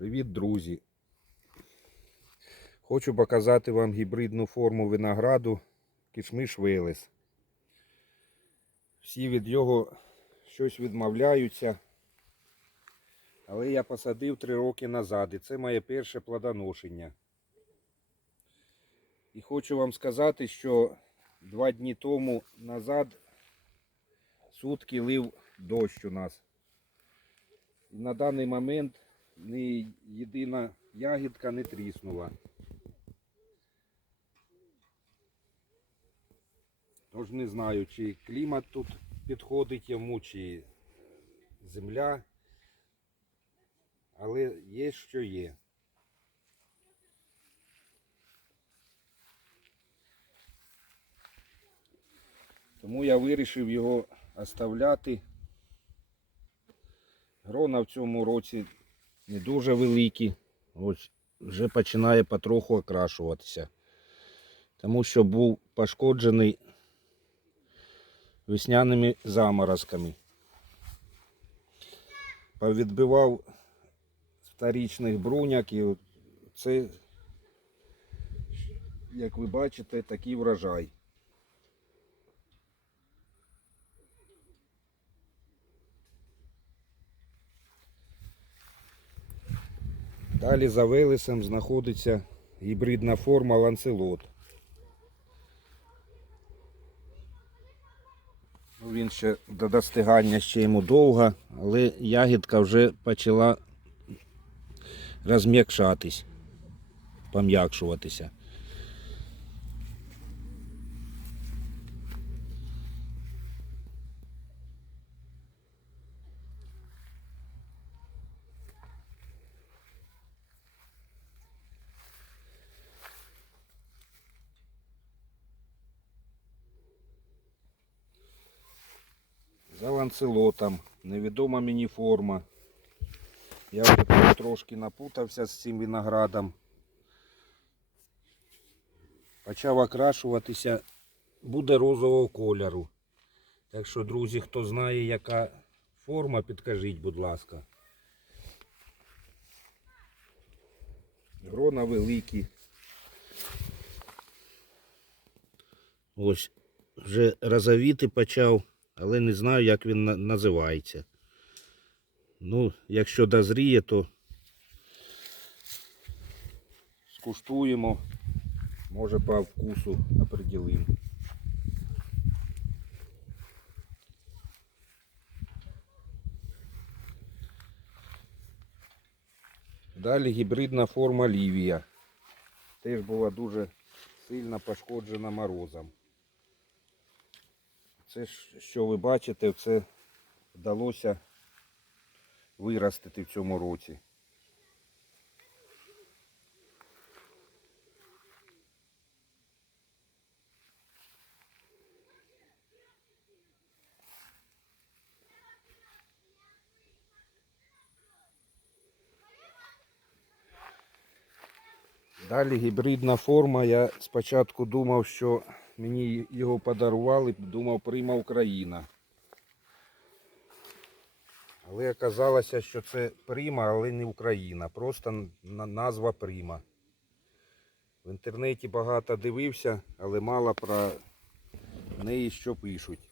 Привіт, друзі! Хочу показати вам гібридну форму винограду кишмиш Велес. Всі від його щось відмовляються. Але я посадив три роки назад і це моє перше плодоношення. І хочу вам сказати, що два дні тому назад сутки лив дощ у нас. І на даний момент ні єдина ягідка не тріснула. Тож не знаю, чи клімат тут підходить йому, чи земля. Але є що є. Тому я вирішив його оставляти. Грона в цьому році не дуже великі. Ось вже починає потроху окрашуватися. Тому що був пошкоджений весняними заморозками. Повідбивав вторічних бруняк і це, як ви бачите, такий врожай. Далі за Велесом знаходиться гібридна форма ланцелот. Ну, Він ще до достигання ще йому довго, але ягідка вже почала розм'якшатись, пом'якшуватися. За ланцелотом, невідома мені форма. Я вже трошки напутався з цим виноградом. Почав окрашуватися, буде розового кольору. Так що, друзі, хто знає, яка форма, підкажіть, будь ласка. Грона великі. Ось вже розовіти почав, але не знаю, як він називається. Ну, якщо дозріє, то скуштуємо. Може по вкусу определимо. Далі гібридна форма Лівія. Теж була дуже сильно пошкоджена морозом. Це що ви бачите, це вдалося виростити в цьому році. Далі гібридна форма. Я спочатку думав, що мені його подарували, думав, прима Україна. Але оказалося, що це Прима, але не Україна. Просто назва Прима. В інтернеті багато дивився, але мало про неї що пишуть.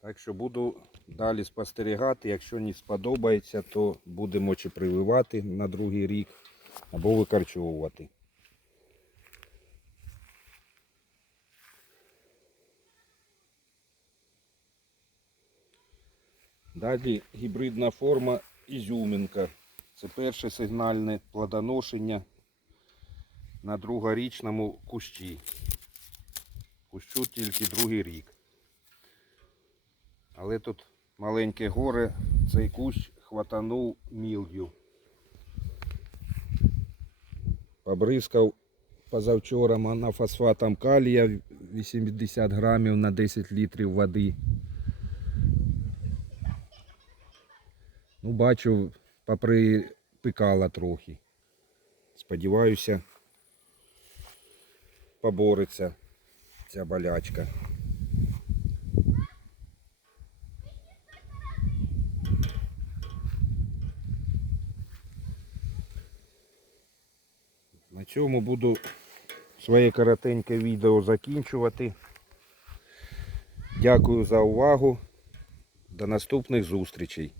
Так що буду далі спостерігати. Якщо не сподобається, то будемо чи прививати на другий рік або викорчовувати. Далі гібридна форма ізюминка. Це перше сигнальне плодоношення на другорічному кущі. Кущу тільки другий рік. Але тут маленьке горе, цей кущ хватанув мілдю. Побризкав позавчора монофосфатом калія 80 грамів на 10 літрів води. Ну, бачу, поприпікала трохи. Сподіваюся, побореться ця болячка. На цьому буду своє коротеньке відео закінчувати. Дякую за увагу. До наступних зустрічей.